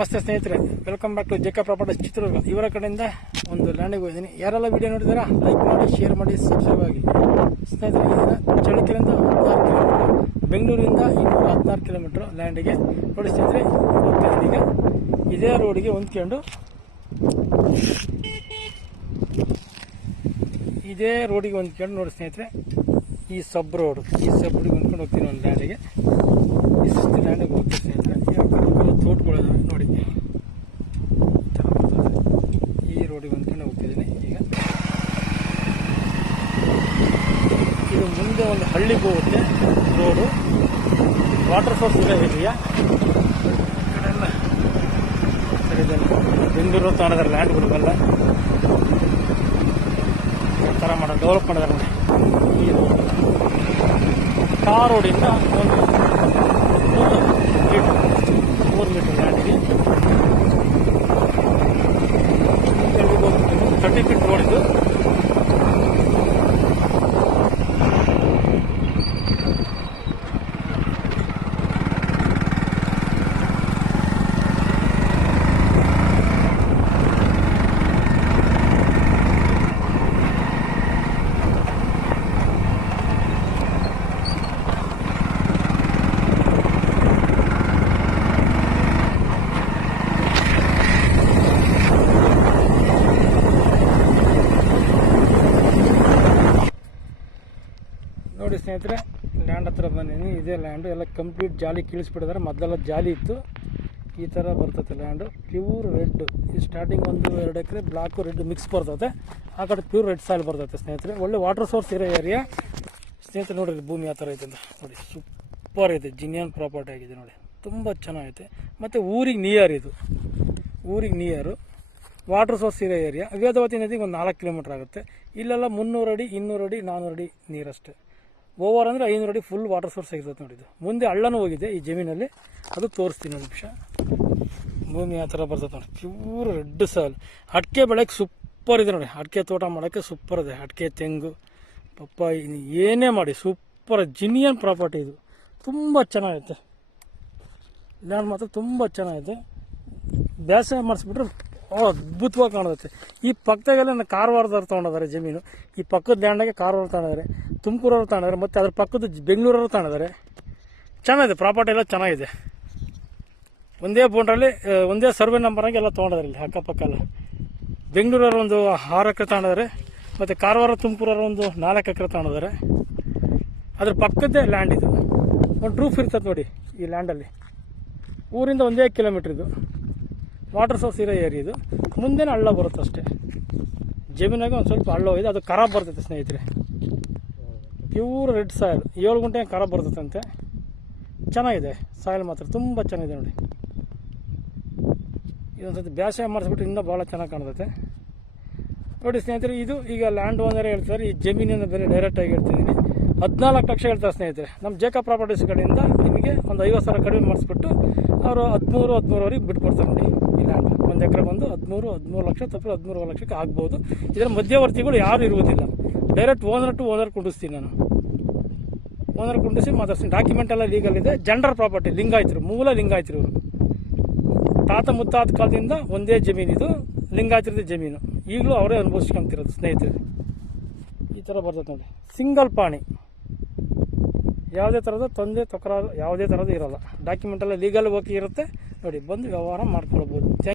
ನಮಸ್ತೆ ಸ್ನೇಹಿತರೆ, welcome back to JK properties Chitradurga. ಇವರ ಕಡೆಯಿಂದ ಒಂದು ಲ್ಯಾಂಡಿಗೆ ಹೋಗಿದ್ದೀನಿ. ಯಾರೆಲ್ಲ ವಿಡಿಯೋ ನೋಡಿದಾರಾ ಲೈಕ್ ಮಾಡಿ, ಶೇರ್ ಮಾಡಿ, ಸಬ್ಸ್ಕ್ರೈಬ್ ಆಗಿ. ಸ್ನೇಹಿತರೆ, ಇದನ್ನು ಚಳ್ಳಕೆರೆಯಿಂದ 16 ಕಿಲೋಮೀಟರ್, ಬೆಂಗಳೂರಿಂದ 216 ಕಿಲೋಮೀಟರ್ ಲ್ಯಾಂಡಿಗೆ ನೋಡಿ ಸ್ನೇಹಿತರೆ. ಈಗ ಇದೇ ರೋಡಿಗೆ ಹೊಂದ್ಕೊಂಡು ನೋಡಿ ಸ್ನೇಹಿತರೆ, ಈ ಸಬ್ ರೋಡಿಗೆ ಹೊಂದ್ಕೊಂಡು ಹೋಗ್ತೀನಿ ಒಂದು ಲ್ಯಾಂಡಿಗೆ. ಇಷ್ಟು ಲ್ಯಾಂಡಿಗೆ ಹೋಗ್ತೀನಿ ಸ್ನೇಹಿತರೆ. ತೋಟಗಳಿದಾವೆ ನೋಡಿ, ಈ ರೋಡಿಗೆ ಹೊಂದ್ಕೊಂಡು ಹೋಗ್ತಿದ್ದೀನಿ. ಈಗ ಇದು ಮುಂದೆ ಒಂದು ಹಳ್ಳಿಗೆ ಹೋಗುತ್ತೆ ರೋಡು. ವಾಟರ್ ಸೋರ್ಸ್ ಇದೆಯಾ ಕಡೆಲ್ಲ ಸರಿ ಇದೆ. ಬೆಂಗಳೂರು ತಾಣದ ಲ್ಯಾಂಡ್ಗಳಿಗೆಲ್ಲ ಥರ ಡೆವಲಪ್ ಮಾಡಿದಾರೆ ನೋಡಿ. ಈ ರೋಡ್ ಟಾರ್ ರೋಡಿಂದ ಒಂದು 3 ಮೀಟರ್ ಲ್ಯಾಂಡಿಗೆ 30 ಫೀಟ್ ರೋಡ್ ಇದು. ನೋಡಿ ಸ್ನೇಹಿತರೆ, ಲ್ಯಾಂಡ್ ಹತ್ರ ಬಂದೀನಿ. ಇದೇ ಲ್ಯಾಂಡು. ಎಲ್ಲ ಕಂಪ್ಲೀಟ್ ಜಾಲಿ ಕೀಳಿಸ್ಬಿಟ್ಟಿದ್ದಾರೆ. ಮೊದಲೆಲ್ಲ ಜಾಲಿ ಇತ್ತು. ಈ ಥರ ಬರ್ತದೆ ಲ್ಯಾಂಡು. Pure red. ಈ ಸ್ಟಾರ್ಟಿಂಗ್ 1-2 ಎಕರೆ ಬ್ಲಾಕು ರೆಡ್ ಮಿಕ್ಸ್ ಬರ್ತದೆ. ಆ ಕಡೆ ಪ್ಯೂರ್ ರೆಡ್ ಸಾಯಿಲ್ ಬರ್ತದೆ ಸ್ನೇಹಿತರೆ. ಒಳ್ಳೆ ವಾಟರ್ ಸೋರ್ಸ್ ಇರೋ ಏರಿಯಾ ಸ್ನೇಹಿತರೆ. ನೋಡಿರಿ ಭೂಮಿ ಯಾವ ಥರ ಐತೆ ಅಂತ ನೋಡಿ. ಸೂಪರ್ ಐತೆ. ಜಿನಿಯನ್ ಪ್ರಾಪರ್ಟಿ ಆಗಿದೆ ನೋಡಿ. ತುಂಬ ಚೆನ್ನಾಗೈತೆ. ಮತ್ತು ಊರಿಗೆ ನಿಯರು ವಾಟರ್ ಸೋರ್ಸ್ ಇರೋ ಏರಿಯಾ. ವೇದವತಿ ನದಿಗೆ ಒಂದು 4 ಕಿಲೋಮೀಟರ್ ಆಗುತ್ತೆ. ಇಲ್ಲೆಲ್ಲ 300 ಅಡಿ, 200 ಅಡಿ, 400 ಅಡಿ ನೀರಷ್ಟೇ. ಓವರ್ ಅಂದರೆ 500 ಅಡಿ ಫುಲ್ ವಾಟರ್ ಸೋರ್ಸ್ ಆಗಿರ್ತದೆ ನೋಡಿದ್ದು. ಮುಂದೆ ಹಳ್ಳನೂ ಹೋಗಿದೆ ಈ ಜಮೀನಲ್ಲಿ, ಅದು ತೋರಿಸ್ತೀನಿ ಒಂದು ನಿಮಿಷ. ಭೂಮಿ ಆ ಥರ ಬರ್ತದೆ ನೋಡಿ. Pure red soil. ಅಡಿಕೆ ಬೆಳೆಗೆ ಸೂಪರ್ ಇದೆ ನೋಡಿ. ಅಡಿಕೆ ತೋಟ ಮಾಡೋಕ್ಕೆ ಸೂಪರ್ ಇದೆ. ಅಡಿಕೆ, ತೆಂಗು, ಪಪ್ಪಾಯಿ ಏನೇ ಮಾಡಿ ಸೂಪರ್. ಜಿನಿಯನ್ ಪ್ರಾಪರ್ಟಿ ಇದು. ತುಂಬ ಚೆನ್ನಾಗೈತೆ ಲ್ಯಾಂಡ್ ಮಾತ್ರ. ತುಂಬ ಚೆನ್ನಾಗೈತೆ. ಬೇಸಾಯ ಮಾಡಿಸ್ಬಿಟ್ರೆ ಅದ್ಭುತವಾಗಿ ಕಾಣುತ್ತೆ. ಈ ಪಕ್ಕದಾಗೆಲ್ಲ ಕಾರವಾರದವ್ರು ತೊಗೊಂಡಿದ್ದಾರೆ ಜಮೀನು. ಈ ಪಕ್ಕದ ಲ್ಯಾಂಡಾಗೆ ಕಾರವಾರ ತಗೊಂಡಿದ್ದಾರೆ, ತುಮಕೂರವ್ರು ತಗೊಂಡಿದ್ದಾರೆ, ಮತ್ತು ಅದ್ರ ಪಕ್ಕದ ಬೆಂಗಳೂರವ್ರು ತಗೊಂಡಿದ್ದಾರೆ. ಚೆನ್ನಾಗಿದೆ ಪ್ರಾಪರ್ಟಿ ಎಲ್ಲ ಚೆನ್ನಾಗಿದೆ. ಒಂದೇ ಬೋಂಡ್ರಲ್ಲಿ ಒಂದೇ ಸರ್ವೆ ನಂಬರಾಗಿ ಎಲ್ಲ ತೊಗೊಂಡಿದ್ದಾರೆ. ಇಲ್ಲಿ ಅಕ್ಕಪಕ್ಕ ಎಲ್ಲ ಬೆಂಗಳೂರವ್ರು ಒಂದು 6 ಎಕರೆ ತಗೊಂಡಿದ್ದಾರೆ, ಮತ್ತು ಕಾರವಾರ ತುಮಕೂರವ್ರು ಒಂದು 4 ಎಕರೆ ತಗೊಂಡಿದ್ದಾರೆ. ಅದ್ರ ಪಕ್ಕದ್ದೇ ಲ್ಯಾಂಡ್ ಇದು. ಒಂದು ಟ್ರೂಫ್ ಇರ್ತದೆ ನೋಡಿ ಈ ಲ್ಯಾಂಡಲ್ಲಿ. ಊರಿಂದ 1 ಕಿಲೋಮೀಟ್ರ್ ಇದು. ವಾಟರ್ ಸೋರ್ಸ್ ಇರೋ ಏರಿಯಾ ಇದು. ಮುಂದೆನೇ ಹಳ್ಳ ಬರುತ್ತೆ ಅಷ್ಟೇ. ಜಮೀನಾಗ ಒಂದು ಸ್ವಲ್ಪ ಹಳ್ಳ ಹೋಗಿದೆ. ಅದು ಖರಾಬ್ ಬರ್ತೈತೆ ಸ್ನೇಹಿತರೆ. Pure red soil. 7 ಗುಂಟೆ ಖರಾಬ್ ಬರ್ತೈತಂತೆ. ಚೆನ್ನಾಗಿದೆ ಸಾಯಿಲ್ ಮಾತ್ರ. ತುಂಬ ಚೆನ್ನಾಗಿದೆ ನೋಡಿ. ಇದೊಂದು ಸತಿ ಬೇಸಾಯ ಮಾಡಿಸ್ಬಿಟ್ಟು ಇನ್ನೂ ಭಾಳ ಚೆನ್ನಾಗಿ ಕಾಣ್ತೈತೆ ನೋಡಿ ಸ್ನೇಹಿತರೆ. ಇದು ಈಗ ಲ್ಯಾಂಡ್ ಓನರ್ ಹೇಳ್ತಾರೆ. ಈ ಜಮೀನಿನ ಬೆಲೆ ಡೈರೆಕ್ಟಾಗಿ ಹೇಳ್ತಿದ್ದೀನಿ. 14 ಲಕ್ಷ ಹೇಳ್ತಾರೆ ಸ್ನೇಹಿತರೆ. ನಮ್ಮ ಜೆಕೆ ಪ್ರಾಪರ್ಟೀಸ್ ಕಡೆಯಿಂದ ನಿಮಗೆ ಒಂದು 50,000 ಕಡಿಮೆ ಮಾಡಿಸ್ಬಿಟ್ಟು ಅವರು 13,000ವರೆಗೆ ಬಿಟ್ಕೊಡ್ತಾರೆ ನೋಡಿ. ಈ ಲ್ಯಾಂಡ್ 1 ಎಕರೆ ಬಂದು 13 ಲಕ್ಷ, ತಪ್ಪು 13 ಲಕ್ಷಕ್ಕೆ ಆಗ್ಬೋದು. ಇದರ ಮಧ್ಯವರ್ತಿಗಳು ಯಾರು ಇರುವುದಿಲ್ಲ. ಡೈರೆಕ್ಟ್ ಓನರ್ ಟು ಓನರ್ ಕುಂಡಿಸ್ತೀನಿ ನಾನು. ಓನರ್ ಕುಂಡಿಸಿ ಮಾತಾಡ್ತೀನಿ. ಡಾಕ್ಯುಮೆಂಟ್ ಎಲ್ಲ ಲೀಗಲ್ ಇದೆ. Gender property. ಲಿಂಗಾಯತರು, ಮೂಲ ಲಿಂಗಾಯತರು ಇವರು. ತಾತ ಮುತ್ತಾದ ಕಾಲದಿಂದ ಒಂದೇ ಜಮೀನು ಇದು. ಲಿಂಗಾಯತರದ ಜಮೀನು. ಈಗಲೂ ಅವರೇ ಅನುಭವಿಸ್ಕೊಂತಿರೋದು ಸ್ನೇಹಿತರೆ. ಈ ಥರ ಬರ್ತದೆ ನೋಡಿ. ಸಿಂಗಲ್ ಪಾಣಿ. ಯಾವುದೇ ಥರದ ತೊಂದರೆ ತಕರಾರು ಯಾವುದೇ ಥರದ್ದು ಇರೋಲ್ಲ. ಡಾಕ್ಯುಮೆಂಟ್ ಎಲ್ಲ ಲೀಗಲ್ ಓಕೆ ಇರುತ್ತೆ ನೋಡಿ. ಬಂದು ವ್ಯವಹಾರ ಮಾಡ್ಕೊಳ್ಬೋದು.